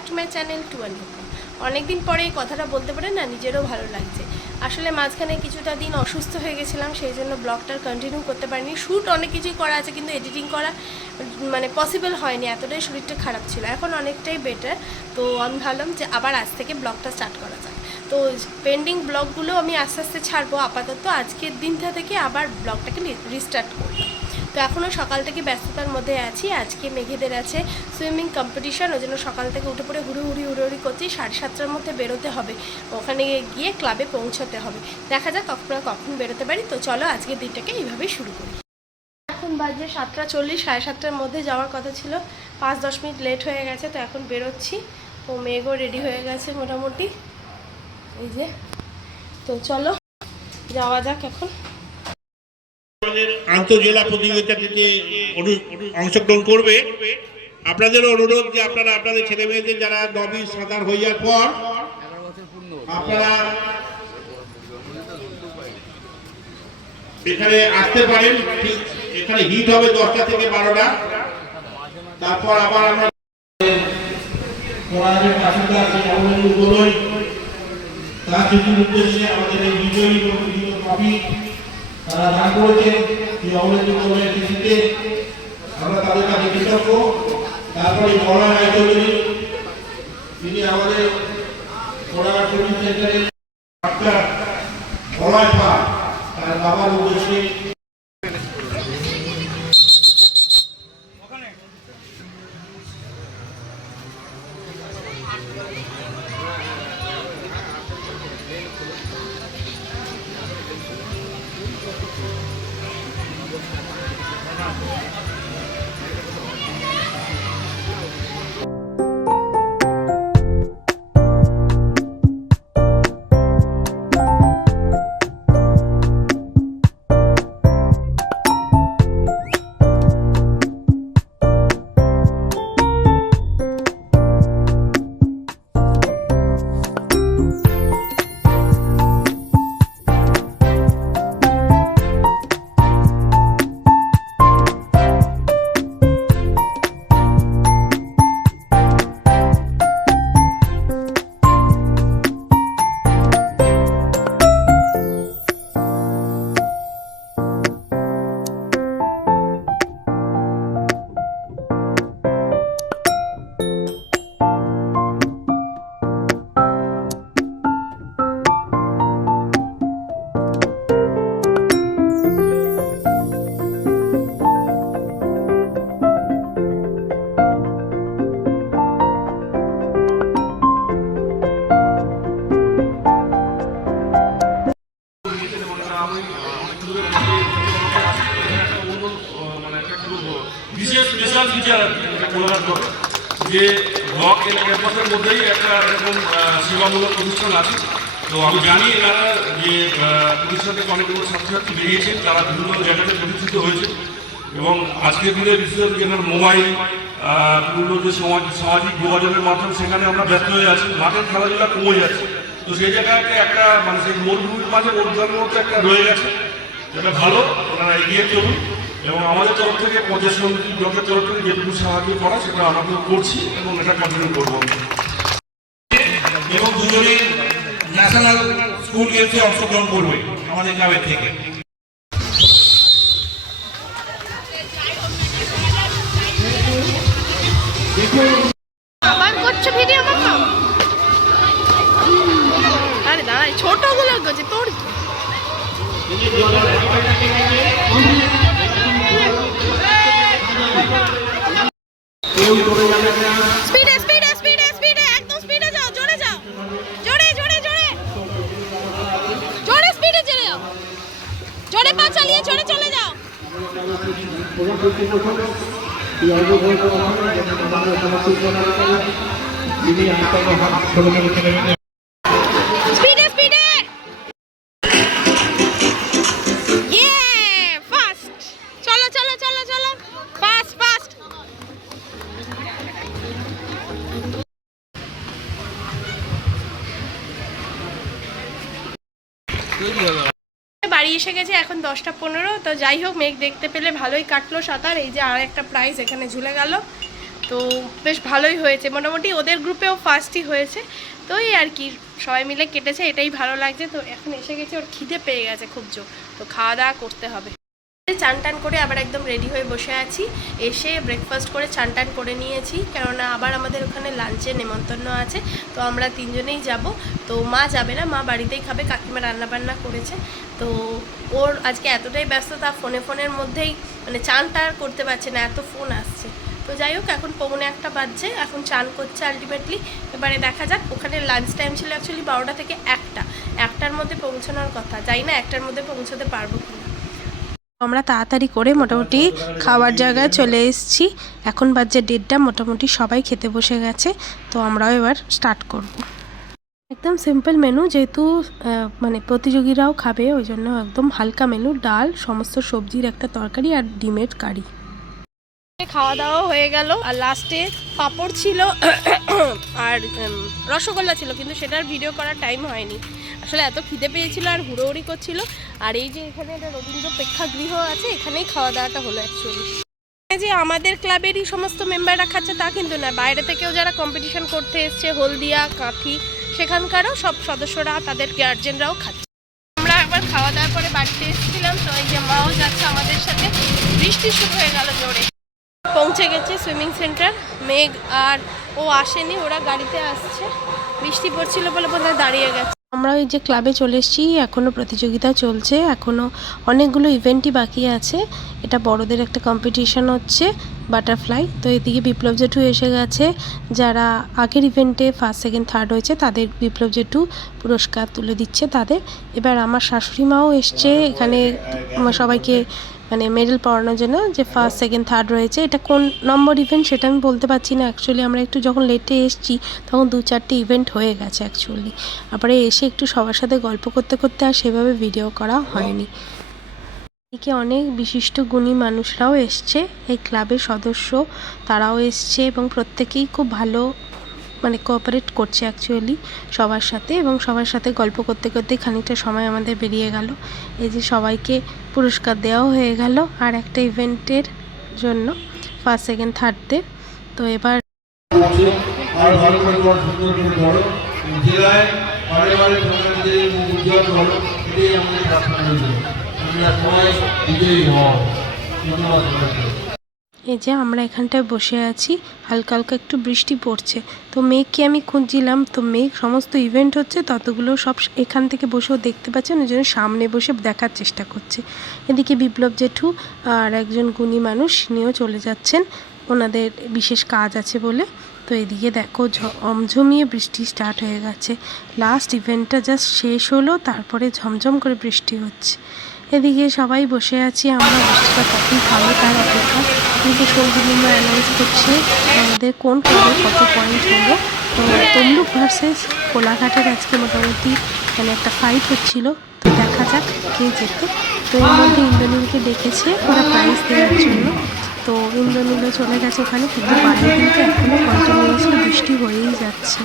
Back to my channel to and হুকুম। অনেকদিন পরে এই কথাটা বলতে পারে না, নিজেরও ভালো লাগছে। আসলে মাঝখানে কিছুটা দিন অসুস্থ হয়ে গেছিলাম, সেই জন্য ব্লগটার কন্টিনিউ করতে পারিনি। শ্যুট অনেক কিছুই করা আছে, কিন্তু এডিটিং করা মানে পসিবল হয়নি, এতটাই শরীরটা খারাপ ছিল। এখন অনেকটাই বেটার, তো আমি ভাবলাম যে আবার আজ থেকে ব্লগটা স্টার্ট করা যাক। তো পেন্ডিং ব্লগগুলো আমি আস্তে আস্তে ছাড়বো। আপাতত আজকের দিনটা থেকে আবার ব্লগটাকে রিস্টার্ট করলাম। তো এখনও সকাল থেকে ব্যস্ততার মধ্যে আছি। আজকে মেঘেদের আছে সুইমিং কম্পিটিশান, ওই জন্য সকাল থেকে উঠে পড়ে হুড়োহুড়ি করছি। 7:30টার মধ্যে বেরোতে হবে, ওখানে গিয়ে ক্লাবে পৌঁছতে হবে। দেখা যাক কখন বেরোতে পারি। তো চলো আজকের দিনটাকে এইভাবেই শুরু করি। এখন বাজে 7:40, 7:30টার মধ্যে যাওয়ার কথা ছিল, 5-10 মিনিট লেট হয়ে গেছে। তো এখন বেরোচ্ছি। তো মেঘও রেডি হয়ে গেছে মোটামুটি, এই যে। তো চলো যাওয়া যাক এখন। আন্তঃজেলা প্রতিযোগিতাটিতে অংশগ্রহণ করবে। আপনাদেরও অনুরোধ যে আপনারা আপনাদের ছেলে মেয়েদের যারা 9 সাঁতার হয়ে যাওয়ার পর আপনারা এখানে আসতে পারেন। ঠিক এখানে হিট হবে 10টা থেকে 12টা। তারপর আবার আমরা তার উদ্দেশ্যে আমাদের এই বিজয়ী ট্রফি তারা দান করেছেন এই অবহেলিত কৃষিতে, আমরা তাদের কাছে কৃতজ্ঞ। তারপরে মৌলানা রায়চৌধুরী, তিনি আমাদের মৌলানা ট্রেনিং সেন্টারের ডাক্তার মলয় পা, তার বাবার উদ্দেশ্যে স্পেশাল ফিচার যে ব্লক ক্যাম্পাসের মধ্যেই একটা এরকম সেবামূলক প্রতিষ্ঠান আছে। তো আমি জানি এনারা যে প্রতিষ্ঠান থেকে অনেকগুলো ছাত্রছাত্রী বেরিয়েছেন, তারা বিভিন্ন জায়গাতে প্রতিষ্ঠিত হয়েছে। এবং আজকের দিনে বিশেষ যেখানে মোবাইল বিভিন্ন যে সামাজিক যোগাযোগের মাধ্যম, সেখানে আমরা ব্যস্ত হয়ে আছি, মাঠের খেলাধুলা কমে যাচ্ছে। তো সেই জায়গাতে একটা মানে সেই মরুভূমির মাঝে মরুভূমির মধ্যে একটা রয়ে গেছে, যেটা ভালো, ওনারা এগিয়ে চলুন। এবং আমাদের তরফ থেকে পঞ্চায়েত সমিতির ব্লকের তরফ থেকে যেটুকু সাহায্য করা সেটা আমরা করছি এবং এটা কন্টিনিউ করবো। এবং দুজনে ন্যাশনাল স্কুল গেমসে অংশগ্রহণ করবে আমাদের গ্রামের থেকে। আবার করছো ভিডিও বানাও? আরে দাঁড়াই, ছোটগুলো করছে তোর। স্পিডে স্পিডে স্পিডে স্পিডে, একদম স্পিডে যাও, জোরে যাও, জোরে জোরে জোরে জোরে স্পিডে চলে যাও, জোরে পা চালিয়ে জোরে চলে যাও। স্পিডে স্পিডে, ইয়ে ফাস্ট, চলো চলো চলো চলো, ফাস্ট ফাস্ট। বাড়ি এসে গেছে, এখন 10টা 15। তো যাই হোক, মেঘ দেখতে পেলে ভালোই কাটলো সাঁতার। এই যে আর একটা প্রাইজ এখানে ঝুলে গেল। তো বেশ ভালোই হয়েছে, মোটামুটি ওদের গ্রুপেও ফার্স্টই হয়েছে। তো এই আর কি সবাই মিলে কেটেছে, এটাই ভালো লাগছে। তো এখন এসে গেছি, ওর খিদে পেয়ে গেছে খুব জোর, তো খাওয়া দাওয়া করতে হবে। চান টান করে আবার একদম রেডি হয়ে বসে আছি, এসে ব্রেকফাস্ট করে চান টান করে নিয়েছি, কেননা আবার আমাদের ওখানে লাঞ্চে নেমন্তন্ন আছে। তো আমরা তিনজনেই যাব। তো মা যাবে না, মা বাড়িতেই খাবে, কাকিমা রান্নাবান্না করেছে। তো ওর আজকে এতটাই ব্যস্ততা, ফোনের মধ্যেই মানে চানটা আর করতে পারছে না, এত ফোন আসছে। তো যাই হোক, এখন 1:45 বাজছে, এখন চান করছে আলটিমেটলি। এবারে দেখা যাক, ওখানে লাঞ্চ টাইম ছিল অ্যাকচুয়ালি 12টা থেকে 1টার মধ্যে পৌঁছানোর কথা, যাই না 1টার মধ্যে পৌঁছতে পারবো কিনা। আমরা তাড়াতাড়ি করে মোটামুটি খাওয়ার জায়গায় চলে এসেছি। এখন বাজছে 1:30, মোটামুটি সবাই খেতে বসে গেছে। তো আমরাও এবার স্টার্ট করব। একদম সিম্পল মেনু, যেহেতু মানে প্রতিযোগীরাও খাবে, ওই জন্য একদম হালকা মেনু, ডাল, সমস্ত সবজির একটা তরকারি আর ডিমের কারি। খাওয়া দাওয়া হয়ে গেল, আর লাস্টে পাঁপড় ছিল আর রসগোল্লা ছিল, কিন্তু সেটার ভিডিও করার টাইম হয়নি। আসলে এত খিদে পেয়েছিল আর হুড়োহুড়ি করছিল। আর এই যে এখানে একটা রবীন্দ্র প্রেক্ষাগৃহ আছে, এখানেই খাওয়া দাওয়াটা হলো অ্যাকচুয়ালি। যে আমাদের ক্লাবেরই সমস্ত মেম্বাররা খাচ্ছে তা কিন্তু না, বাইরে থেকেও যারা কম্পিটিশন করতে এসছে, হলদিয়া, কাঁথি, সেখানকারও সব সদস্যরা, তাদের গার্জেনরাও খাচ্ছে। আমরা একবার খাওয়া দাওয়ার পরে বাড়িতে এসেছিলাম, তো এই যে মাও যাচ্ছে আমাদের সাথে। বৃষ্টি শুরু হয়ে গেল জোরে। পৌঁছে গেছি সুইমিং সেন্টার। মেঘ আর ও আসেনি, ওরা গাড়িতে আসছে। বৃষ্টি পড়ছিল বলে বোধহয় দাঁড়িয়ে গেছে। আমরা এই যে ক্লাবে চলে এসেছি, এখনও প্রতিযোগিতা চলছে, এখনও অনেকগুলো ইভেন্টই বাকি আছে। এটা বড়দের একটা কম্পিটিশন হচ্ছে, বাটারফ্লাই। তো এদিকে বিপ্লব জেঠু এসে গেছে, যারা আগের ইভেন্টে ফার্স্ট, সেকেন্ড, থার্ড হয়েছে তাদের বিপ্লব জেঠু পুরস্কার তুলে দিচ্ছে তাদের। এবার আমার শাশুড়ি মাও এসছে এখানে সবাইকে মানে মেডেল পড়ানোর জন্য, যে ফার্স্ট, সেকেন্ড, থার্ড রয়েছে। এটা কোন নম্বর ইভেন্ট সেটা আমি বলতে পারছি না অ্যাকচুয়ালি, আমরা একটু যখন লেটে এসেছি তখন 2-4টে ইভেন্ট হয়ে গেছে অ্যাকচুয়ালি। তারপরে এসে একটু সবার সাথে গল্প করতে করতে আর সেভাবে ভিডিও করা হয়নি। এদিকে অনেক বিশিষ্ট গুণী মানুষরাও এসছে, এই ক্লাবের সদস্য তারাও এসছে, এবং প্রত্যেকেই খুব ভালো মানে কোঅপারেট করছে অ্যাকচুয়ালি সবার সাথে, এবং সবার সাথে গল্প করতে করতে খানিকটা সময় আমাদের বেরিয়ে গেল। এই যে সবাইকে পুরস্কার দেওয়াও হয়ে গেল, আর একটা ইভেন্টের জন্য ফার্স্ট, সেকেন্ড, থার্ডদের। তো এবার এই যে আমরা এখানটায় বসে আছি, হালকা হালকা একটু বৃষ্টি পড়ছে। তো মেঘকে আমি খুঁজছিলাম, তো মেঘ সমস্ত ইভেন্ট হচ্ছে ততগুলো সব এখান থেকে বসেও দেখতে পাচ্ছেন, ওই জন্য সামনে বসে দেখার চেষ্টা করছে। এদিকে বিপ্লব জেঠু আর একজন গুণী মানুষ নিয়েও চলে যাচ্ছেন, ওনাদের বিশেষ কাজ আছে বলে। তো এদিকে দেখো ঝমঝমিয়ে বৃষ্টি স্টার্ট হয়ে গেছে। লাস্ট ইভেন্টটা জাস্ট শেষ হলো, তারপরে ঝমঝম করে বৃষ্টি হচ্ছে। এদিকে সবাই বসে আছি, আমরা বৃষ্টিটা কখন থামে তার অপেক্ষা। কিন্তু সৌদিল্য অ্যানাউন্স করছে আমাদের কোন ক্লাবে কত পয়েন্ট হলো। তো তমলুক ভার্সেস কোলাঘাটের আজকে মোটামুটি মানে একটা ফাইট হচ্ছিল, তো দেখা যাক কে যেতে। তো এর মধ্যে ইন্দ্রনীলকে ডেকেছে ওরা প্রাইজ দেওয়ার জন্য। তো ইন্দ্রনীলও চলে গেছে ওখানে, কিন্তু বাইরে কিন্তু এখনও কন্টিনিউয়াসলি বৃষ্টি হয়েই যাচ্ছে।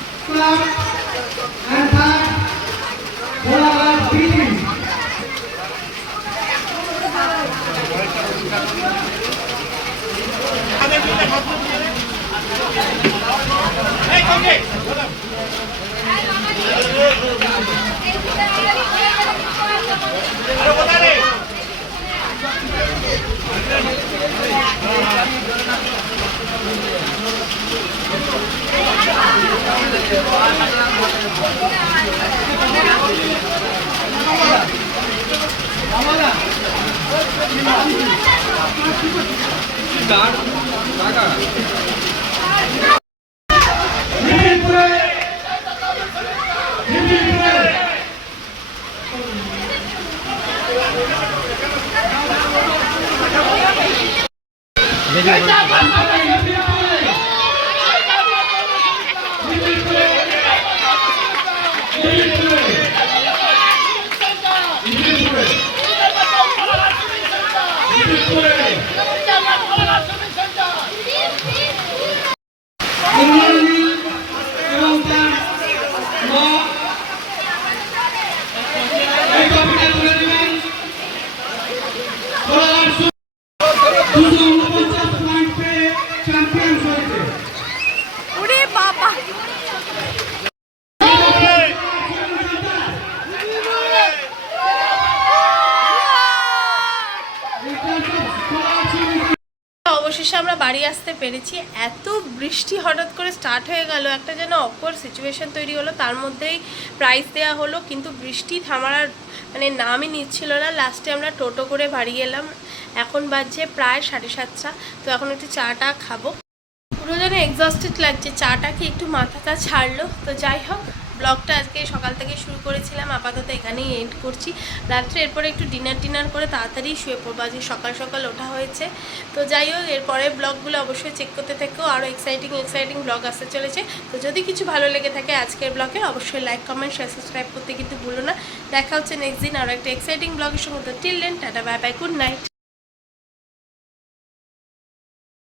চ্যাম্পিয়ন হয়েছে। অবশেষে আমরা বাড়ি আসতে পেরেছি। এত বৃষ্টি হঠাৎ করে স্টার্ট হয়ে গেল, একটা যেন অকওয়ার্ড সিচুয়েশন তৈরি হলো। তার মধ্যেই প্রাইজ দেওয়া হলো, কিন্তু বৃষ্টি থামার আর মানে নামই নিচ্ছিল না। লাস্টে আমরা টোটো করে বাড়ি এলাম। এখন বাজছে প্রায় 7:30। তো এখন একটু চাটা খাবো। পুরো যেন এক্সস্টেড লাগছে, চাটা কি একটু মাথাটা ছাড়লো। তো যাই হোক, ব্লগটা আজকে সকাল থেকে শুরু করেছিলাম, আপাতত এখানেই এন্ড করছি। রাত্রে এরপরে একটু ডিনার করে তাড়াতাড়ি শুয়ে পড়বো, আজকে সকাল সকাল ওঠা হয়েছে। তো যাই হোক, এরপরে ব্লগগুলো অবশ্যই চেক করতে থেকো, আরও এক্সাইটিং ব্লগ আসতে চলেছে। তো যদি কিছু ভালো লেগে থাকে আজকের ব্লগে, অবশ্যই লাইক, কমেন্ট, শেয়ার, সাবস্ক্রাইব করতে কিন্তু ভুলো না। দেখা হচ্ছে নেক্সট দিন আরও একটা এক্সাইটিং ব্লগের সঙ্গে। তো till then, tata, bye bye, good night.